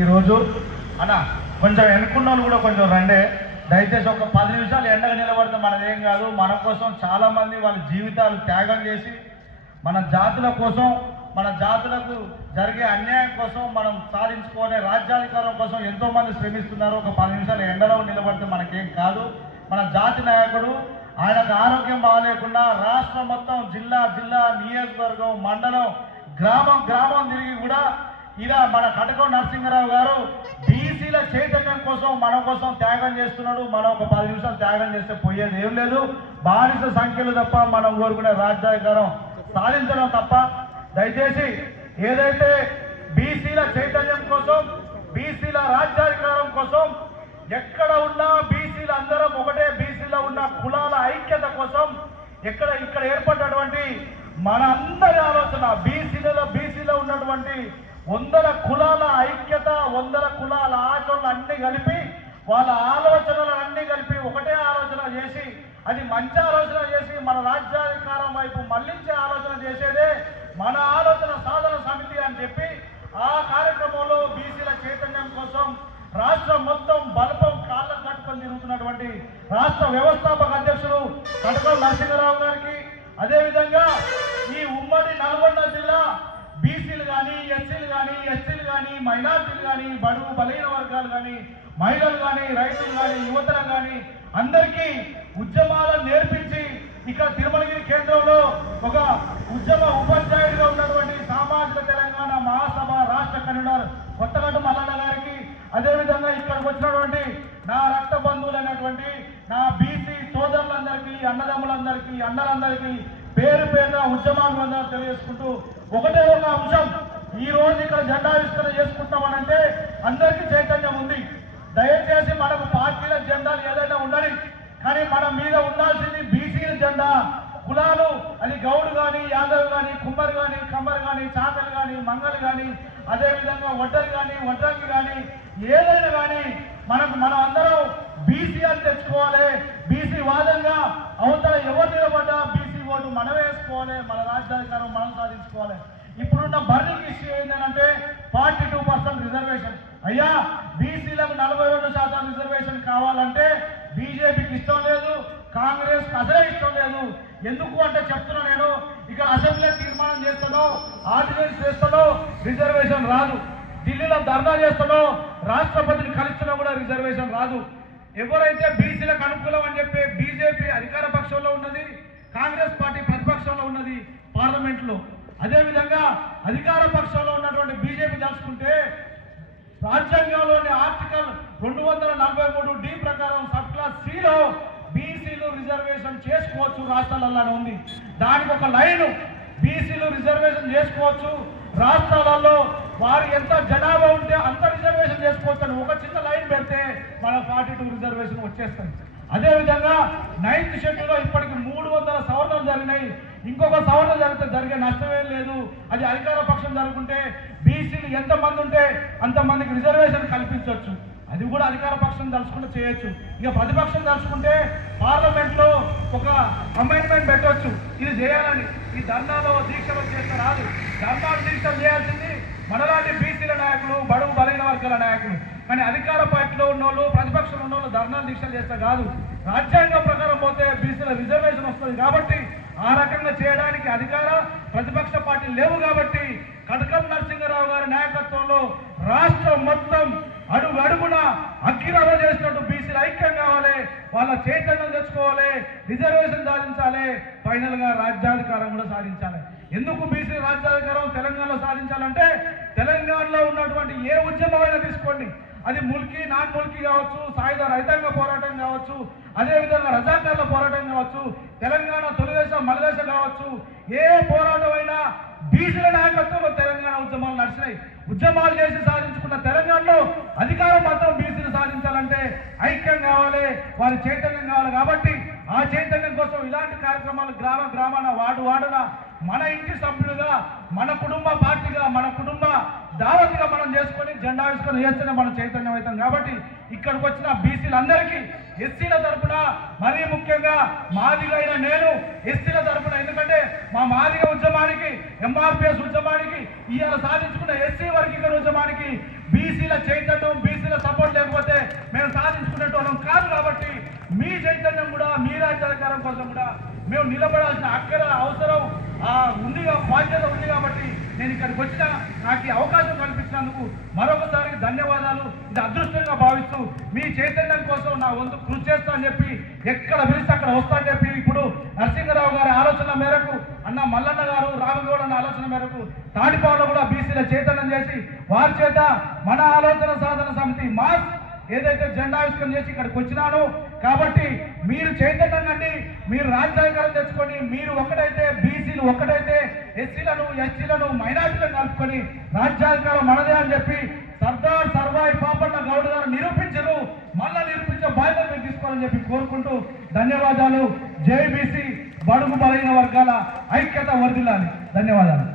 ఈరోజు అన్న కొంచెం ఎన్నుకున్న వాళ్ళు కూడా కొంచెం రండే, దయచేసి ఒక 10 నిమిషాలు ఎండగా నిలబడితే మనదేం కాదు. మన కోసం చాలామంది వాళ్ళ జీవితాలు త్యాగం చేసి మన జాతుల కోసం, మన జాతులకు జరిగే అన్యాయం కోసం, మనం సాధించుకునే రాజ్యాధికారం కోసం ఎంతోమంది శ్రమిస్తున్నారు. ఒక 10 నిమిషాలు ఎండలో నిలబడితే మనకేం కాదు. మన జాతి నాయకుడు ఆయనకు ఆరోగ్యం బాగాలేకుండా రాష్ట్రం మొత్తం, జిల్లా జిల్లా, నియోజకవర్గం, మండలం, గ్రామం గ్రామం తిరిగి కూడా ఇలా మన కటకం నరసింహారావు గారు బీసీల చైతన్యం కోసం మన కోసం త్యాగం చేస్తున్నాడు. మనం ఒక 10 నిమిషాలు త్యాగం చేస్తే పోయేది ఏం లేదు. బానిస సంఖ్యలు తప్ప మనం కోరుకునే రాజ్యాధికారం సాధించడం తప్ప. దయచేసి ఏదైతే బీసీల చైతన్యం కోసం, బీసీల రాజ్యాధికారం కోసం ఎక్కడ ఉన్నా బీసీలు అందరం ఒకటే, బీసీలో ఉన్న కులాల ఐక్యత కోసం ఇక్కడ ఏర్పడినటువంటి మన అందరి ఆలోచన, బీసీలో ఉన్నటువంటి 100 కులాల ఐక్యత, 100 కులాల ఆచరణలు అన్ని కలిపి, వాళ్ళ ఆలోచనలు అన్ని కలిపి ఒకటే ఆలోచన చేసి, అది మంచి ఆలోచన చేసి మన రాజ్యాధికారం వైపు మళ్లించే ఆలోచన చేసేదే మన ఆలోచన సాధన సమితి అని చెప్పి ఆ కార్యక్రమంలో బీసీల చైతన్యం కోసం రాష్ట్రం మొత్తం బలపం కాళ్ళకు కట్టుకొని తిరుగుతున్నటువంటి రాష్ట్ర వ్యవస్థాపక అధ్యక్షుడు కటకం నరసింహారావు గారికి, అదేవిధంగా ఈ ఉమ్మడి నల్గొండ జిల్లా బీసీలు కానీ, ఎస్సీలు కానీ, ఎస్టీలు కానీ, మైనార్టీలు కానీ, బడుగు బలహీన వర్గాలు కానీ, మహిళలు కానీ, రైతులు కానీ, యువతర కానీ అందరికీ ఉద్యమాలను నేర్పించి ఇక్కడ తిరుమలగిరి కేంద్రంలో ఒక ఉద్యమ ఉపాధ్యాయుడిగా ఉన్నటువంటి సామాజిక తెలంగాణ మహాసభ రాష్ట్ర కన్వీనర్ కొత్తగడ్డ మల్లన్న గారికి, అదేవిధంగా ఇక్కడికి వచ్చినటువంటి నా రక్త బంధువులైనటువంటి నా బీసీ సోదరులందరికీ, అన్నదమ్ములందరికీ, అన్నలందరికీ పేరు పేరున ఉద్యమాభివందనాలు తెలియజేసుకుంటూ ఒకటే ఒక అంశం, ఈ రోజు ఇక్కడ జెండావిష్కరణ చేసుకుంటామనంటే అందరికీ చైతన్యం ఉంది. దయచేసి మనకు పార్టీల జెండాలు ఏదైనా ఉండని, కానీ మన మీద ఉండాల్సింది బీసీల జెండా. కులాలు అది గౌడు కానీ, యాదవ్ కానీ, కుమ్మరి కానీ, కమ్మరి కానీ, చాకలి కానీ, మంగలి కానీ, అదేవిధంగా ఒడ్డరి కానీ, వడ్రంగి కానీ, ఏదైనా కానీ మనం అందరం బీసీ అని తెచ్చుకోవాలి. బీసీ వాదంగా అవతల ఎవరు నిలబడ్డా బీసీ ఓటు మనం వేసుకోవాలి, మన రాజ్యాధికారం మనం సాధించుకోవాలి. ఇప్పుడున్న బర్నింగ్ ఇష్యూ ఏంటంటే 42% రిజర్వేషన్. అయ్యా బీసీలకు 42% రిజర్వేషన్ కావాలంటే బీజేపీకి ఇష్టం లేదు, కాంగ్రెస్ అసలే ఇష్టం లేదు. ఎందుకు అంటే చెప్తున్నా, నేను ఇక్కడ అసెంబ్లీలో తీర్మానం చేస్తానో, ఆర్డినెన్స్ చేస్తానో రిజర్వేషన్ రాదు. ఢిల్లీలో ధర్నా చేస్తానో, రాష్ట్రపతిని కలిసినా కూడా రిజర్వేషన్ రాదు. ఎవరైతే బీసీలకు అనుకూలం అని చెప్పి బీజేపీ అధికార పక్షంలో ఉన్నది, కాంగ్రెస్ పార్టీ ప్రతిపక్షంలో ఉన్నది పార్లమెంట్లో. అదేవిధంగా అధికార పక్షంలో ఉన్నటువంటి బీజేపీ తలుచుకుంటే రాజ్యాంగంలోని ఆర్టికల్ 243D ప్రకారం సబ్ క్లాస్ సిలో బీసీలు రిజర్వేషన్ చేసుకోవచ్చు రాష్ట్రాలలో ఉంది. దానికి ఒక లైను, బీసీలు రిజర్వేషన్ చేసుకోవచ్చు రాష్ట్రాలలో వారు ఎంత జనాభా ఉంటే అంత రిజర్వేషన్ చేసుకోవచ్చు అని ఒక చిన్న లైన్ పెడితే మన 42 రిజర్వేషన్ వచ్చేస్తుంది. అదేవిధంగా 9th షెడ్యూల్లో ఇప్పటికి 300 సవరణలు జరిగినాయి. ఇంకొక సవరణ జరిగే నష్టమేం లేదు. అది అధికార పక్షం జరుగుతుంటే బీసీలు ఎంతమంది ఉంటే అంతమందికి రిజర్వేషన్ కల్పించవచ్చు. అది కూడా అధికార పక్షం తలుచుకుంటే చేయొచ్చు. ఇక ప్రతిపక్షం తలుచుకుంటే పార్లమెంట్లో ఒక అమెండ్మెంట్ పెట్టవచ్చు, ఇది చేయాలని. ఈ ధర్నాలో దీక్షలు చేస్తే రాదు. ధర్నాలు దీక్షలు చేయాల్సింది మనలాంటి బీసీల నాయకులు, బడుగు బలహీన వర్గాల నాయకులు. కానీ అధికార పార్టీలో ఉన్నోళ్ళు, ప్రతిపక్షంలో ఉన్నోళ్ళు ధర్నాలు దీక్షలు చేస్తే కాదు. రాజ్యాంగం ప్రకారం పోతే బీసీల రిజర్వేషన్ వస్తుంది కాబట్టి ఆ రకంగా చేయడానికి అధికార ప్రతిపక్ష పార్టీలు లేవు. కాబట్టి కటకం నరసింహారావు గారి నాయకత్వంలో రాష్ట్రం మొత్తం అడుగు అడుగున అగ్గిరవ చేసినట్టు బీసీలు ఐక్యం కావాలి, వాళ్ళ చైతన్యం తెచ్చుకోవాలి, రిజర్వేషన్ సాధించాలి, ఫైనల్ గా రాజ్యాధికారం కూడా సాధించాలి. ఎందుకు బీసీ రాజ్యాధికారం తెలంగాణలో సాధించాలంటే తెలంగాణలో ఉన్నటువంటి ఏ ఉద్యమమైనా తీసుకోండి, అది ముల్కీ నాన్ ముల్కీ కావచ్చు, సాయుధ రైతాంగ పోరాటం కావచ్చు, అదేవిధంగా రజాకార్ల పోరాటం కావచ్చు, తెలంగాణ తొలిదేశం మలదేశం కావచ్చు, ఏ పోరాటం అయినా బీసీల నాయకత్వంలో తెలంగాణ ఉద్యమాలు నడిచినాయి. ఉద్యమాలు చేసి సాధించుకున్న తెలంగాణలో అధికారం మాత్రం బీసీలు సాధించాలంటే ఐక్యం కావాలి, వారి చైతన్యం కావాలి. కాబట్టి ఆ చైతన్యం కోసం ఇలాంటి కార్యక్రమాలు గ్రామ గ్రామాన, వార్డు వార్డున మన ఇంటి సభ్యులుగా, మన కుటుంబ పార్టీగా, మన కుటుంబ దావతిగా మనం చేసుకొని జెండావిష్కరణ చేస్తేనే మనం చైతన్యం అవుతాం. కాబట్టి ఇక్కడికి వచ్చిన బీసీలందరికీ ఎస్సీల తరఫున, మరీ ముఖ్యంగా మాదిగ అయిన నేను ఎస్సీల తరఫున, ఎందుకంటే మా మాదిగ ఉద్యమానికి, ఎంఆర్పిఎస్ ఉద్యమానికి, ఇవాళ సాధించుకున్న ఎస్సీ వర్గీకరణ ఉద్యమానికి బీసీల మీ చైతన్యం కూడా మీ రాజ్యాధికారం కోసం కూడా మేము నిలబడాల్సిన అక్కర అవసరం ఉంది, బాధ్యత ఉంది. కాబట్టి నేను ఇక్కడికి వచ్చిన నాకు ఈ అవకాశం కల్పించినందుకు మరొకసారి ధన్యవాదాలు. ఇది అదృష్టంగా భావిస్తూ మీ చైతన్యం కోసం నా వంతు కృషి చేస్తా అని చెప్పి, ఎక్కడ పిలిస్తే అక్కడ వస్తా అని చెప్పి, ఇప్పుడు నరసింహరావు గారి ఆలోచన మేరకు, అన్న మల్లన్న గారు, రామగౌడ అన్న ఆలోచన మేరకు తాడిపావులో కూడా బీసీల చైతన్యం చేసి వారి చేత మన ఆలోచన సాధన సమితి మాస్ ఏదైతే జెండావిష్కరణ చేసి ఇక్కడికి వచ్చినానో, కాబట్టి మీరు చైతన్యం కండి, మీరు రాజ్యాంగాలు తెచ్చుకొని, మీరు ఒకటైతే బీసీలు ఒకటైతే ఎస్సీలను ఎస్టీలను మైనార్టీలను కలుపుకొని రాజ్యాంగాలు మనదే అని చెప్పి సర్దార్ సర్వాయి పాపన్న గౌడ్ గారు నిరూపించరు, మళ్ళా నిరూపించే బాధ్యత మీరు తీసుకోవాలని చెప్పి కోరుకుంటూ ధన్యవాదాలు. జై బీసీ, బడుగు బలైన వర్గాల ఐక్యత వర్ధిల్లాలి. ధన్యవాదాలు.